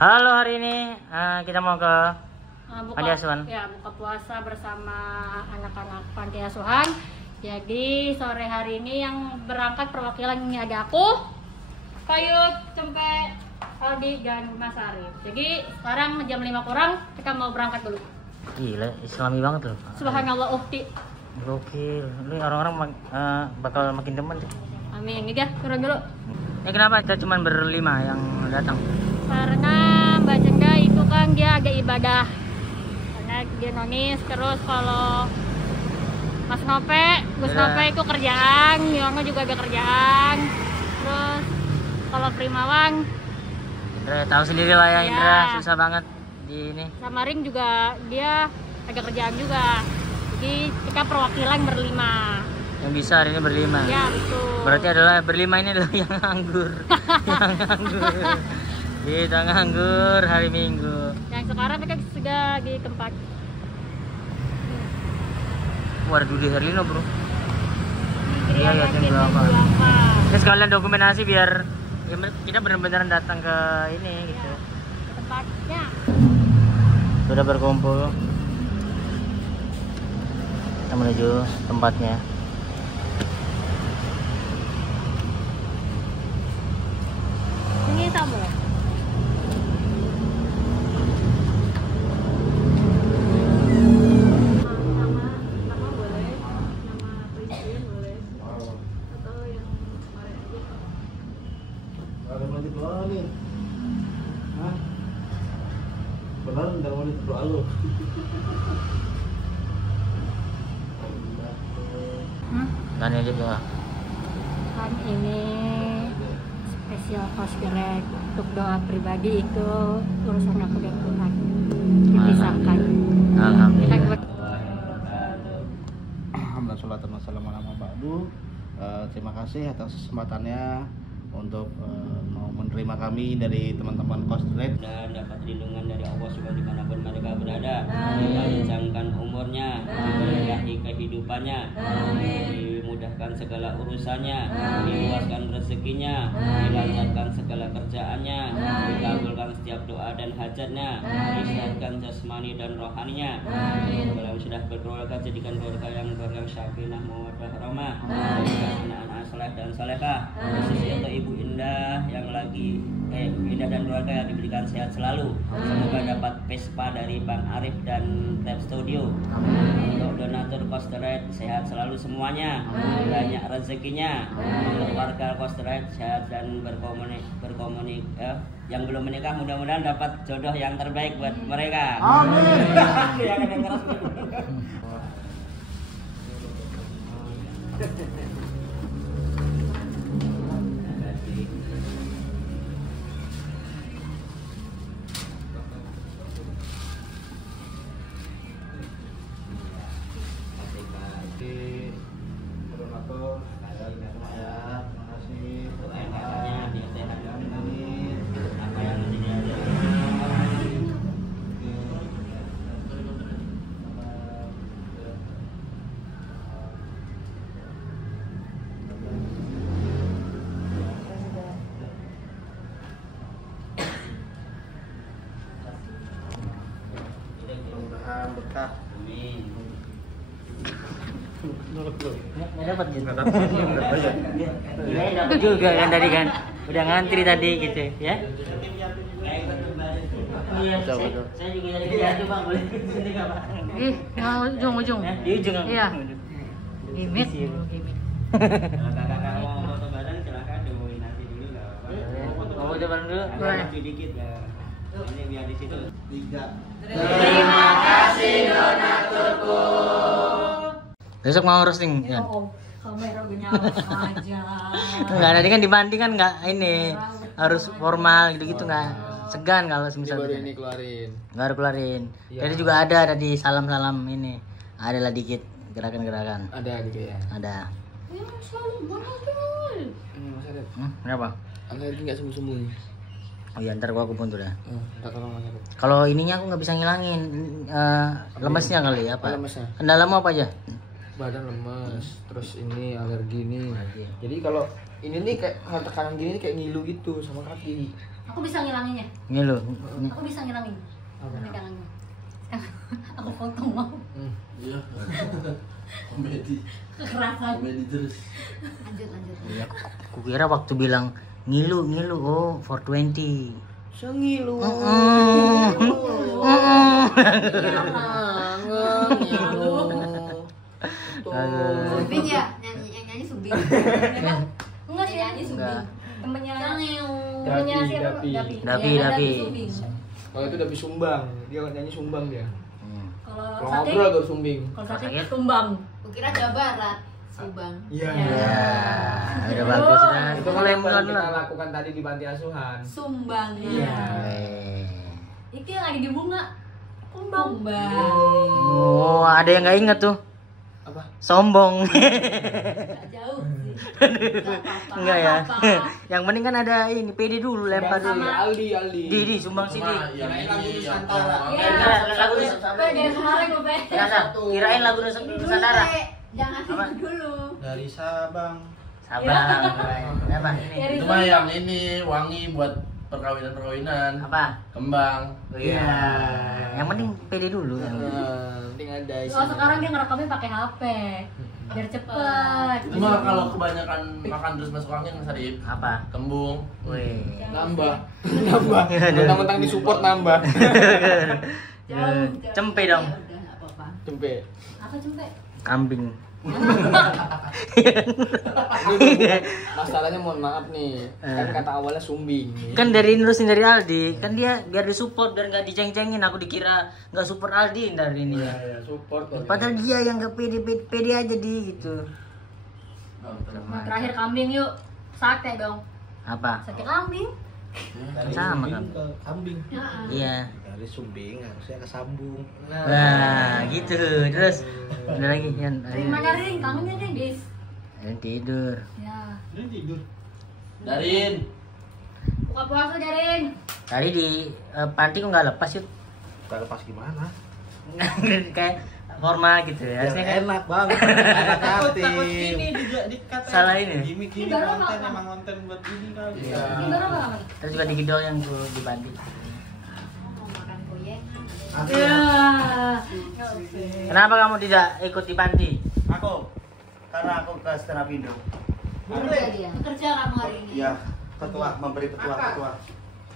Halo, hari ini kita mau ke panti asuhan. Ya, buka puasa bersama anak-anak panti asuhan. Jadi sore hari ini yang berangkat perwakilan ini ada aku, Payut, Cempe, Aldi, dan Mas Arif. Jadi sekarang jam 5 kurang kita mau berangkat dulu. Gila, islami banget loh. Subhanallah uhti. Gokil, ini orang-orang bakal makin demen. Amin. Ini dia, turun dulu. Ini kenapa kita cuma berlima yang datang? Karena Mbak Cenda itu kan dia ada ibadah. Karena dia nonis, terus kalau Mas Nope, Gus Nope itu kerjaan, Yono juga ada kerjaan. Terus kalau Primawan, Indra tahu sendiri lah ya, Indra susah banget di ini. Samaring juga dia ada kerjaan juga. Jadi kita perwakilan berlima. Yang bisa hari ini berlima. Ya, betul. Berarti adalah berlima ini adalah yang nganggur. Yang nganggur. Kita nganggur hari Minggu. Yang sekarang mereka sudah di tempat. Waduh, di Herlino bro. Iya, ya, Ini sekalian dokumentasi biar ya, kita benar-benar datang ke ini gitu. Ke tempatnya. Sudah berkumpul. Kita menuju tempatnya. Ini tamu. Kan ini juga. Kan ini spesial postgrad untuk doa pribadi itu urusan aku dan Tuhan dipisahkan. Alhamdulillah. Terima kasih atas kesempatannya untuk mau menerima kami dari teman-teman Kostret dan dapat lindungan dari Allah Subhanahu dimanapun mereka berada, dipanjangkan umurnya, diberkahi kehidupannya, dimudahkan segala urusannya, diluaskan rezekinya, dilancarkan segala kerjaannya, dikabulkan setiap doa dan hajatnya, disehatkan jasmani dan rohaninya. Kalau sudah berkeluarga, jadikan keluarga yang sakinah mawaddah rahmah, anak-anak saleh dan salehah, khususnya untuk Ibu Indah yang lagi Indah dan keluarga yang diberikan sehat selalu. Semoga dapat Vespa dari Bang Arif dan Tap Studio. Untuk donatur Kostret sehat selalu semuanya, banyak rezekinya. Untuk warga Kostret sehat dan berkomunik yang belum menikah mudah-mudahan dapat jodoh yang terbaik buat mereka. Amin. berkah. Amin. Nggak dapat gitu. Iya, dapat juga kan tadi kan. Udah ngantri tadi gitu ya. Iya, saya juga jadi diadu Bang, boleh sini enggak Bang? Ujung-ujung. Di ujung. Iya. Gimik. Kalau kakak mau foto badan silakan dominasi dulu enggak apa-apa. Mau foto bareng dulu? Boleh. Dikit ya. Ini biar di situ. 3. Terima kasih donaturku. Besok mau roasting ya? Kamera nyala aja. Enggak, tadi kan dibanding kan enggak ini harus formal gitu-gitu enggak segan kalau misalnya Baru ini keluarin. baru keluarin. Jadi juga ada tadi salam-salam ini. Adalah dikit gerakan-gerakan. Ada gitu ya. Ada. Ya, selalu mahal. Mas Arif, Kenapa? alergi nggak sembuh-sembuh. Oh iya, ntar gua kupon tuh dah. Enggak kalau Mas Arif. Kalau ininya aku nggak bisa ngilangin lemesnya kali ya, apa? Lemesnya. Kendalamu apa aja? Badan lemes, terus ini alergi nih. Alergi. Jadi kalau ini nih kayak kalau tekanan gini nih kayak ngilu gitu sama kaki. Aku bisa ngilanginnya. Ngilu. Aku bisa ngilangin. Pegangannya. Aku potong mau. Iya. Komedi. Kekerasan. Komedi terus. Lanjut. Iya, aku kira waktu bilang ngilu, oh 420. Sengilu. Subing ya, yang nyanyi Subing. Enggak sih, Nyanyi Subing. Enggak. Temennya siapa? Dapi. Dapi. Subing. Kalau itu Dapi Sumbang, dia nyanyi Sumbang dia. Kalau Kalau Sate, ngobrol tuh Sumbing. kalau Sate Sakit. tumbang. Kukira Jawa Barat, Subang. Iya. Ya, udah bagus dah. Itu Itu kan mulai yang mulai kita lakukan tadi di panti asuhan. Sumbang. Iya. Itu yang lagi di bunga. Kumbang. Oh, ada yang nggak inget tuh. Apa? Sombong. Nggak jauh sih. Enggak ya. Yang penting kan ada ini PD dulu, lempar dulu. Aldi. Di sumbang sini. Yang ini yang Iya. Lagu Dari kemarin gue pengen. kirain lagu Nusantara. Jangan Apa? dulu. Dari Sabang. Sabang. Apa ini? itu mah yang ini wangi buat perkawinan Apa? kembang. Iya. Yang penting PD dulu. Penting ada Oh, sekarang dia ngerekamnya pakai HP. Biar cepet. Itu mah kalau kebanyakan makan terus masuk angin Sarip. Apa? Kembung. Wih. nambah. Mentang-mentang disupport nambah. Cempe dong. Ya udah, nggak apa-apa. Cempe. Apa cempe? Kambing. Masalahnya mohon maaf nih. Kan kata awalnya Sumbing. Kan dari nerusin dari Aldi, kan dia biar disupport biar nggak diceng-cengin. Aku dikira nggak support Aldi dari ini. Ya, support kok. Padahal dia yang nggak pede aja di gitu. Nah, terakhir kambing yuk. Sate dong. Apa? Sate kambing. Sama kan? ke kambing. Iya. Dari Sumbing harusnya ke Sambung. Nah, gitu. Terus ada lagi yang Mana Ring? Kangennya Ring, Dis. tidur. Ya. Darin. Buka puasa Jarin. Tadi di panti kok nggak lepas yuk. Gak lepas gimana? Kayak formal gitu ya. Harusnya kan Enak banget. Enak hati. salah ini. Gimik Ini baru apa? emang konten buat ini kali. Iya. Ini baru apa? Terus juga di Gidol yang tuh di panti. Mau makan goyengan. Ya. Kenapa kamu tidak ikut di panti? Aku karena aku ke stand up Indo. Kerja dia. Kerja kamu hari ini. Iya, ketua memberi ketua.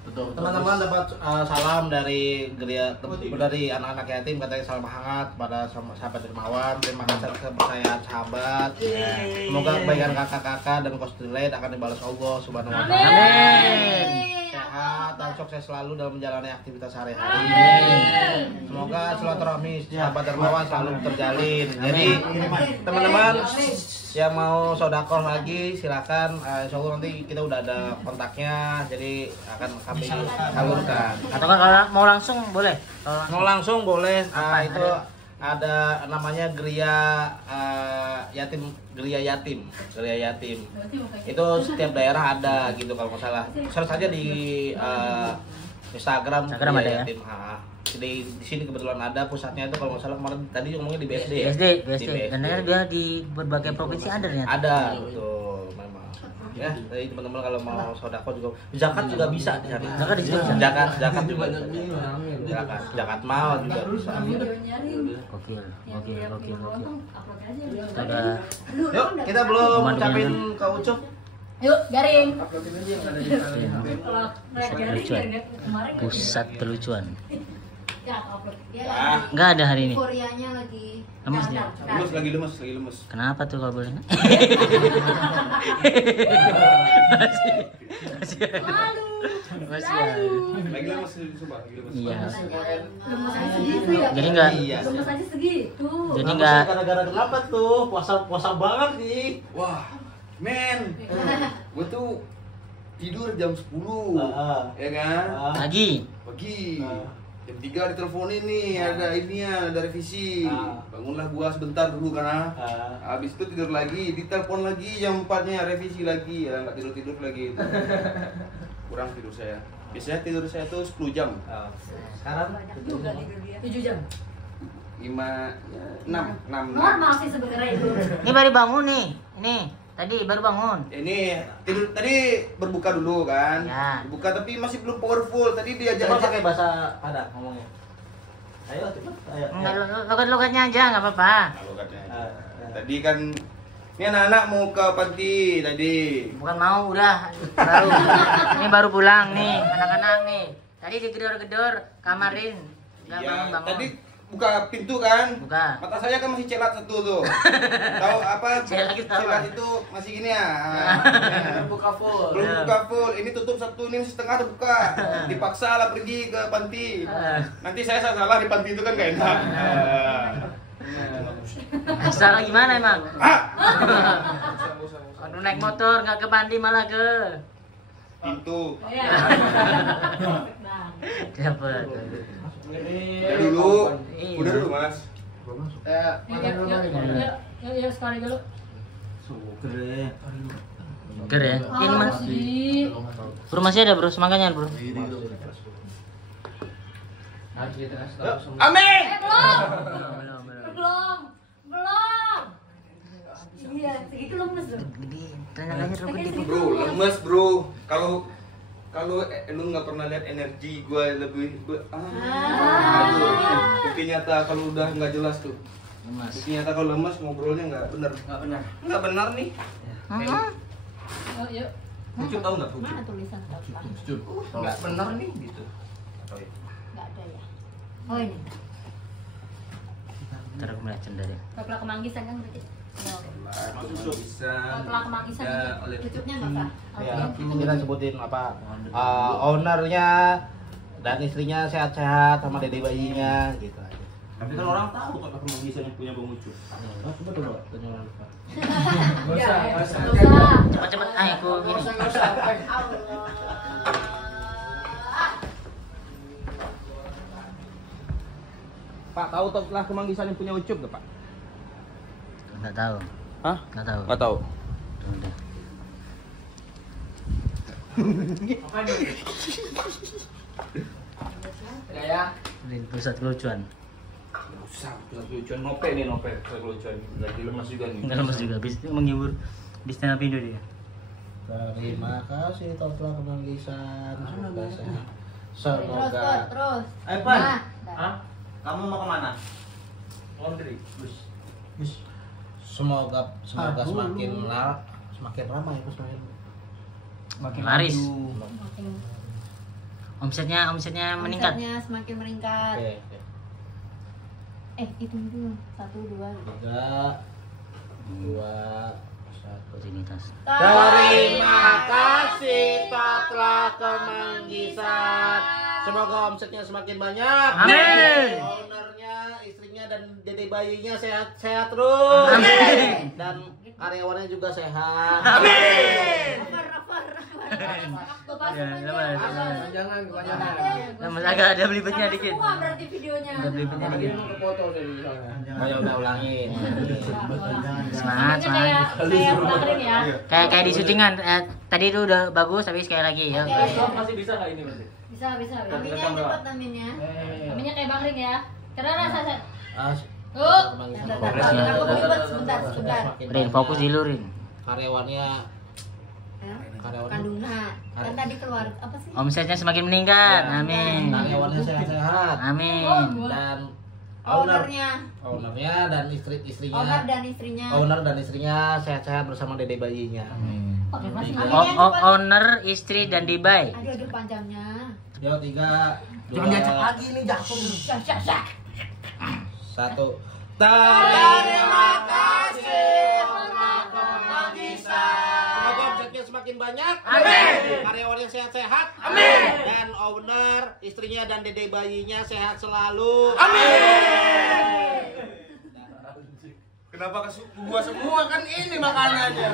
Betul. Teman-teman dapat salam dari geria dari anak-anak yatim, katanya salam hangat pada sahabat dermawan. Terima kasih atas kepercayaan sahabat. Semoga kebaikan kakak-kakak dan kostilate akan dibalas Allah Subhanahu wa taala. Amin. Sehat dan sukses selalu dalam menjalani aktivitas sehari-hari. Semoga silaturahmi sahabat dermawan selalu terjalin. Jadi teman-teman yang mau sodakoh lagi silakan. Insya Allah nanti kita udah ada kontaknya, jadi akan kami salurkan. Atau kalau mau langsung boleh? Kalau Mau langsung boleh. Apa? Itu ada namanya geria yatim. Itu setiap daerah ada gitu kalau nggak salah. Search saja di Instagram Instagram Geria ada ya? Yatim. Jadi di sini kebetulan ada pusatnya itu kalau nggak salah kemarin tadi ngomongnya di BSD ya. BSD. Dan ternyata dia di berbagai provinsi ada ternyata. Ada betul memang. Ya, jadi teman-teman kalau mau sodako juga zakat juga bisa di sana. Zakat di situ bisa? Zakat juga bisa. Zakat mal juga bisa. Videonya Ring. Gokil. Yang tiap minggu nonton, upload aja. Ada Yuk, kita belum ucapin ke Ucup. Yuk, Jarin. Uploadin aja yang ada di sana. Kalau kayak Jarin Lucuan. ya, kemarin nggak pusat kelucuan. Ya, upload. Dia Nggak ada hari ini. euforianya lagi. Lemes dia. Lagi lemes. Kenapa tuh kalau boleh? Malu. Masih ya. Lagi lemes coba, Iya. Lemes aja segitu ya. Jadi nggak. Lemes aja segitu. Jadi nggak. Gara-gara kenapa tuh? Puasa banget nih. Wah, men, gue tuh tidur jam 10, ya kan? Lagi. Pagi, jam 3 diteleponin nih, ada revisi. Bangunlah gua sebentar dulu karena habis itu tidur lagi, ditelepon lagi jam 4-nya revisi lagi, ya nggak tidur lagi. Kurang tidur saya. Biasanya tidur saya tuh 10 jam. Sekarang 7 jam. 6. Normal sih sebenarnya itu. Ini baru bangun nih. Ini Tadi baru bangun. Ini tidur tadi berbuka dulu kan? Ya. Berbuka tapi masih belum powerful. Tadi diajak Coba pakai bahasa Padang ngomongnya. Ayo cepat. Ayo. Enggak, logat-logatnya aja nggak apa-apa. Tadi kan ini anak-anak mau ke panti tadi. Bukan mau, udah baru. Ini baru pulang nih, anak-anak nih. Tadi digedor-gedor kamarin. Nggak Iya. bangun-bangun. Tadi buka pintu kan? Buka. Mata saya kan masih celat satu tuh. Tahu apa? Celat itu apa? Celat itu masih gini ya. Buka full. Belum buka full. Ini tutup satu, ini masih setengah udah buka. Dipaksa lah pergi ke panti. Nanti saya salah di panti itu kan gak enak. Salah gimana emang? Aduh, naik motor nggak ke panti malah ke Pintu. Iya. dapat. Udah dulu. Iya. Udah dulu Mas. Yuk, sekali dulu. Ger ya? Ini mas. Di. Bro masih ada bro, semangatnya bro. Amin. Belum. Iya, segitu lemes loh. Tenaganya terlalu gede. Bro, lemes bro. Kalau lu nggak pernah lihat energi gue lebih aduh. Bukti nyata kalau udah nggak jelas tuh. Bukti nyata kalau lemes ngobrolnya nggak benar. Nggak benar nih. Yuk. Pucuk tahu nggak pucuk? Mana tulisan? Nggak benar nih gitu. Nggak ada ya. Oh ini. Ntar aku melihat cendera. Kepala kemanggisan kan berarti. Bisa. Kepala kemanggisan. Pucuknya nggak Pak? Ya, kita sebutin apa ownernya dan istrinya sehat-sehat sama dede bayinya gitu aja. Tapi kan orang tahu kok Kemanggisan yang punya Bang Ucup. Oh, coba dulu tanya orang lupa. Nggak usah. Cepat-cepat, aku gini. Pak, tahu lah Kemanggisan yang punya Ucup gak Pak? Nggak tahu. Hah? Nggak tahu. Nggak tahu. Udah. Ya. Ini pusat kelucuan. Usah, pusat kelucuan nope nih pusat kelucuan. Lagi lemas juga nih. Nggak lemas juga, habis menghibur di stand up Indo dia. Terima kasih telah Kemanggisan. Semoga sehat. Terus. Semoga Pan. Hah? Kamu mau kemana? Laundry. semoga semakin ramai ya semakin Laris. Makin Omsetnya meningkat. omsetnya semakin meningkat. Oke. Itu dulu. 1, 2. 3, 2, 1. Rutinitas. Terima kasih telah Kemanggisan. Semoga omsetnya semakin banyak. Amin. Ownernya, istrinya dan dede bayinya sehat-sehat terus. Amin. Dan karyawannya juga sehat. Amin. Lepas Ya, semuanya. lepas. Jangan kebanyakan. Nah, mas agak ada belibetnya Sama dikit. semua berarti videonya. Ada belibetnya dikit. Foto dari sana. Oh ya udah ulangin. Semangat, Kayak belakang ya. Kayak di syutingan. Tadi itu udah bagus, tapi sekali lagi ya. Oke. Masih bisa nggak ini berarti? Bisa. Aminnya cepet aminnya. Aminnya kayak Bang Ring ya. Karena rasa Tuh. Aku ribet sebentar. Rin, fokus di lu, Rin. Karyawannya Kandungan. Kan tadi keluar apa sih? Omsetnya semakin meningkat. Amin. karyawannya sehat-sehat. Amin. Dan Ownernya dan istrinya owner dan istrinya. owner dan istrinya sehat-sehat bersama dede bayinya. Oke, masih Owner, istri dan dibai. Aduh panjangnya. Yo 3, 2, lagi nih jatuh. 1. Terima kasih telah Kemanggisan. Semoga omsetnya semakin banyak. Amin. Karyawannya sehat-sehat. Amin. Dan owner, istrinya dan dede bayinya sehat selalu. Amin. Kenapa ke gua semua kan ini makanannya.